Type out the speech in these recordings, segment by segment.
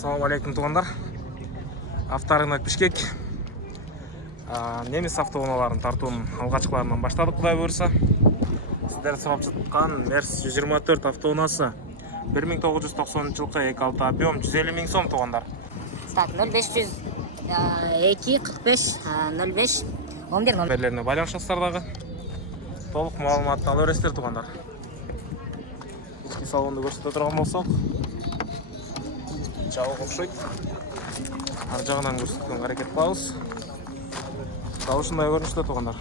Assalamu alaikum туғандар. Авторынок Бишкек. Неміс автоуналарын тартуын алғашқыларынан баштадық, құдай бұйырса. Сіздер сұрап жатқан Мерс 124 автоунасы 1990 жылғы 2.6 объем 150 000 сом туғандар. Так, 0500 2 45 05 11 номерлеріне байланышастардағы толық маалыматты ала өрестер туғандар. Ішкі салонды көрсете тұрған болсақ, жауық ұқшайды. Ар жағынан көрсеткен қарекет қылауыз. Дауышындай көрінішті туғандар.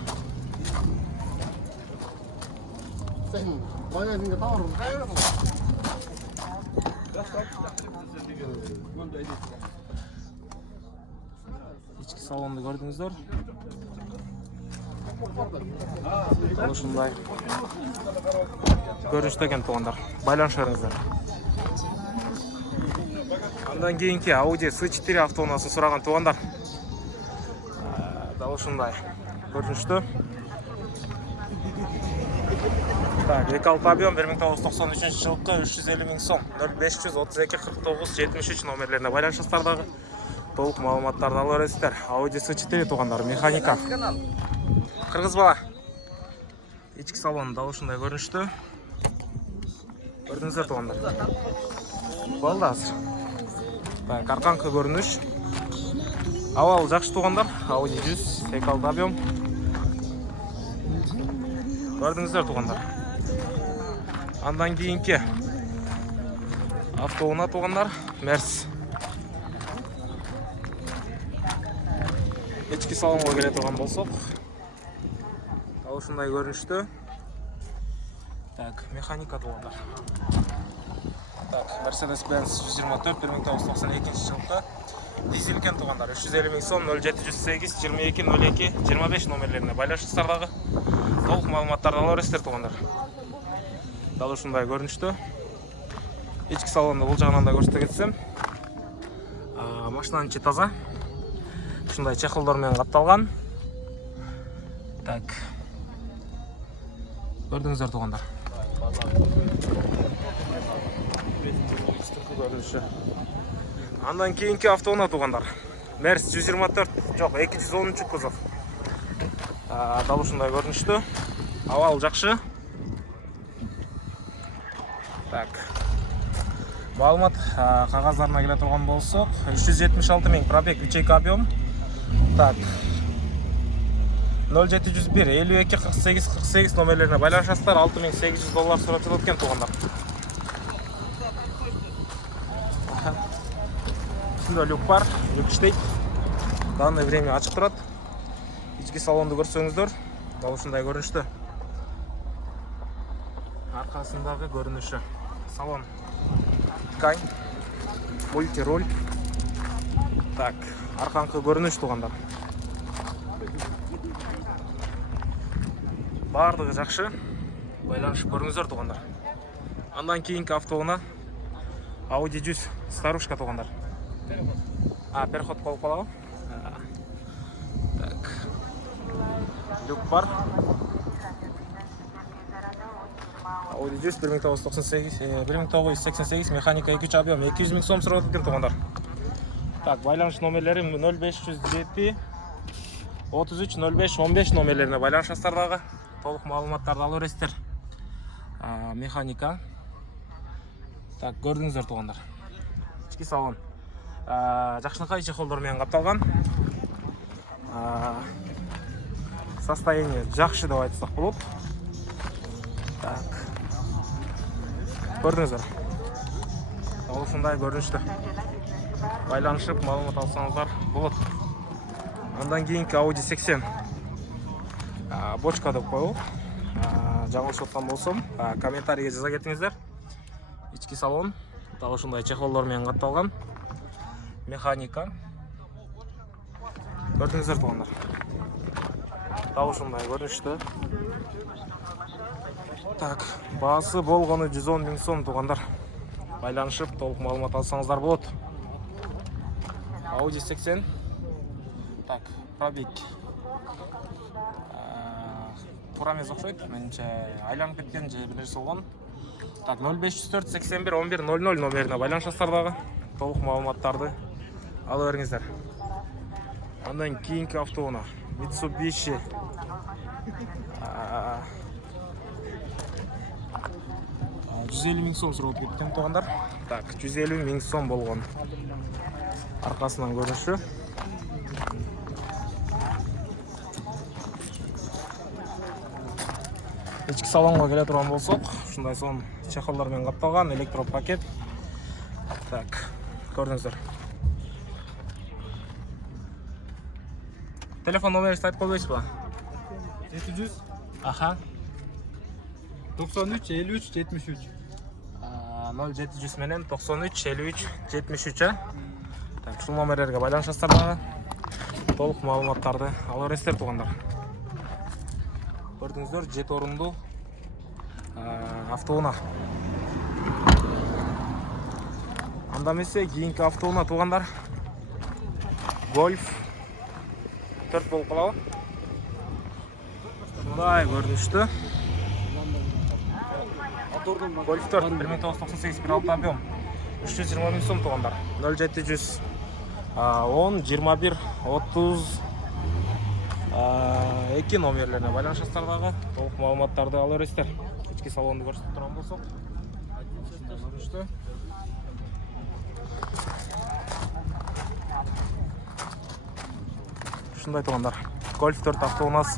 Ішкі салонды көрдіңіздер. Дауышындай көрінішті екен туғандар. Байланышарыңыздар. Андан кейінгі Audi S4 автоунасын сұраған туғандар. Дауышындай көрінішті. Так, 2.6 объем 1993 жылғы 350 000 сом 0532 49 73 номерлеріне байланышастардағы толық маалыматтарды ала өресіздер. Audi S4 туғандар, механика. Қырғыз бала. Ішкі салон дауышындай көрінішті. Көрдіңіздер туғандар. Болды азыр. Арқаңқы көрініш. Авал жақшы туғандар. Audi 100 2.6 объем. Көрдіңіздер туғандар. Андан кейінгі автоуна туғандар. Мерс. Ішкі салонға келе тұрған болсақ. Дауышындай көрінішті. Так, механика туғандар. Так, Mercedes-Benz 124 1992 жылғы дизельген туғандар. 350 000 сом 0708 22 02 25 номерлеріне байланышыстардағы толық маалыматтарды ала өрестер туғандар. Дауышындай көрінішті. Ішкі салонды бұл жағынан да көрсете кетсем. Машинаның іші таза. Шындай чехолдармен қапталған. Так. Көрдіңіздер туғандар. Андан кейінгі автоуна туғандар. Мерс 124, жоқ 210 кузов. Дауышындай көрінішті. Авал жақшы. Так. Маалымат қағаздарына келе тұрған болсақ, 376 000 пробег 3.2 объем. Так. 0701 52 48 48 номерлеріне байланышастар. $6800 сұрап жатқан туғандар. Үстінде люк бар, люк іштейді. Данный время ашық тұрады. Ішкі салонды көрсеңіздер, дауышындай көрінішті. Арқасындағы көрініші. Салон ткань, мультироль. Так, арқаңқы көрініш туғандар. Барлығы жақшы. Байланышып көріңіздер туғандар. Андан кейінгі автоуна Audi 100 старушка туғандар. Переход қолып қалау. Так. Люк бар. Audi 100 1988 механика 2.3 объем 200 000 сом сұрап кеткен туғандар. Так, байланыш номерлері 0507 33 05 15 номерлеріне байланышастардағы толық маалыматтарды ала өрестер. Механика. Так, көрдіңіздер туғандар. Ішкі салон. Жақшынықай чехолдармен қапталған. Состояние жақшы деп айтсақ болады. Так. Көрдіңіздер. Дауысындай көрінішті. Байланышып, маалымат алсаңыздар болады. Ондан кейінгі Audi 80. Бочка деп қойыл. Жаңылыш отқан болсам, комментарийге жаза кетіңіздер. Ішкі салон, дауышындай чехолдармен қапталған. Механика. Көрдіңіздер туғандар. Дауышындай көрінішті. Так, басы болғаны 110 000 сом туғандар. Байланышып, толық маалымат алсаңыздар болады. Audi 80. Так, пробег. Тура емес ұқсайды. Меніңше айланып кеткен же бірінші болған. Так, 0504 81 11 00 номеріне байланышастардағы толық маалыматтарды ала беріңіздер. Андан кейінгі автоуна Mitsubishi 150 мың сом сұрап кеткен туғандар. Так, 150 мың сом болған. Арқасынан көрініші. Ішкі салонға келе тұрған болсақ, шындай сон чехолдармен қапталған электропакет. Так, көрдіңіздер. Телефон номеріңізді айтып қойбайсыз ба? 700 Аха. 93 53 73. 0700 менен 93 53 73. Так, ушул номерлерге байланышасыздар. Толық маалыматтарды ала бересіздер туғандар. Көрдіңіздер, 7 орынды автоуна. Анда емесе кейінгі автоуна туғандар. Golf 4 болып қалауы. Шындай көрінішті. Golf 4 1998 1.6 объем 320 мың сом туғандар. 0700 10 21 30 2 номерлеріне байланышастардағы толық маалыматтарды ала бересіздер. Ішкі салонды көрсетіп тұрған болсақ. Шындай туғандар. Golf 4 автоунасы.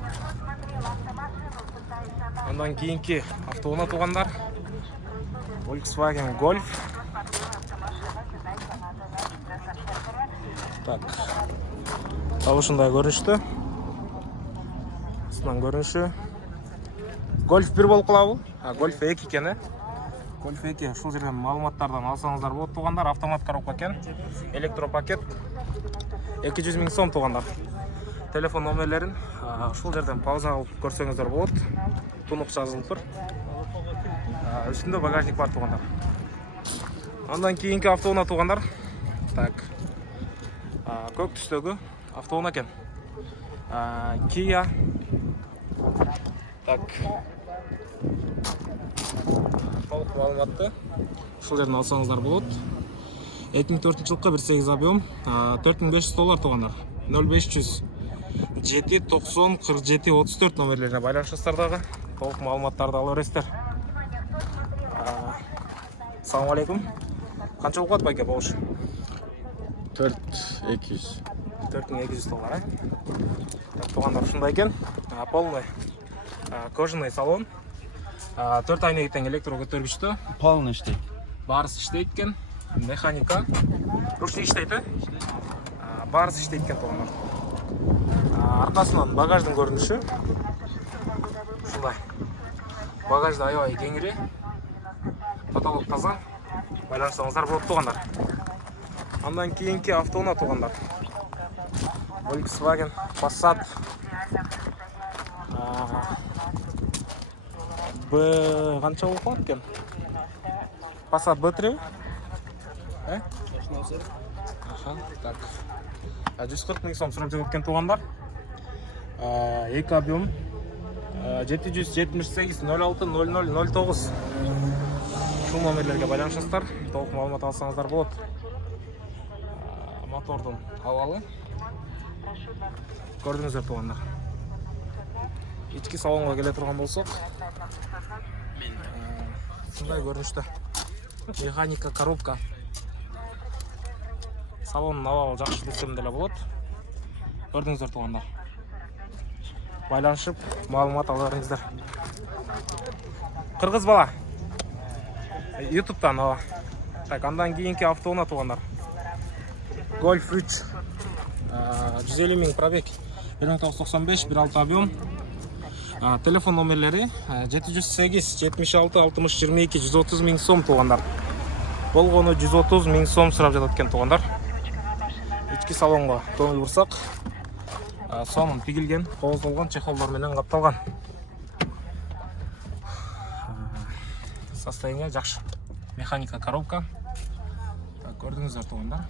Андан кейінгі автоуна туғандар. Volkswagen Golf. Так. Алышындай көрінішті. Сынан көрініші. Golf 1 болып қалауы. Golf 2 екені. Golf 2 шул жерден маалыматтардан алсаңыздар болады туғандар. Автомат коробка екен. Электропакет. 200 мың сом туғандар. Телефон номерлерін шул жерден пауза алып көрсеңіздер болады. Тұнық жазылып тұр. Үстінде багажник бар туғандар. Андан кейінгі автоуна туғандар. Так. Көк түстегі автоуна екен. Kia. Так. Толық маалыматты шул жерден алсаңыздар болады. 2004 жылғы 1.8 объем, $4500 туғандар. 0500 7 90 47 34 номерлеріне байланышастардағы толық маалыматтарды ала бересіздер. Ассаламу алейкум. Қанша болады байке бауыш? 4200. $4200. Туғандар шындай екен. Полный кожаный салон. 4 айны еттен электро көтергішті. Полный штейт. Барыс іштейді екен. Механика. Ручный іштейді. Барыс іштейді екен туғандар. Арқасынан багаждың көрініші. Шындай. Багажды айвай кеңірі. Потолок таза. Байланышсаңыздар болып туғандар. Андан кейінгі автоуна туғандар. Volkswagen Passat қанша болып қалады екен? Passat B3? Так. 140 мың сом сұрап өткен туғандар. 2 объем 778 06 00 09. Шул номерлерге байланышасыздар. Толық маалымат алсаңыздар болады. Мотордың ауалы. Көрдіңіздер туғандар. Ішкі салонға келе тұрған болсақ. Сындай көрінішті. Механика, коробка. Салонның ауалы жақшы десемделі болады. Көрдіңіздер туғандар. Байланышып, маалымат ала беріңіздер. Қырғыз бала. Ютубтан ала. Так, андан кейінгі автоуна туғандар. Golf 3. 150 мың пробег. 1995 1.6 объем. Телефон номерлері 708 76 60 22 130 мың сом туғандар. Болғаны 130 мың сом сұрап жататкен туғандар. Ішкі салонға көңіл бұрсақ, соның тегілген, қоғыздалған чехолдарменен қапталған. Состояние жақсы. Механика, коробка. Көрдіңіздер туғандар.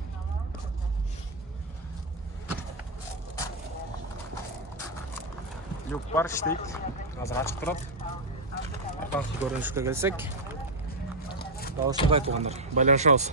Люк бар, іштейді. Қазір ашық тұрады. Арқанқы көрінішке келсек. Дауысындай туғандар. Байланышауыз.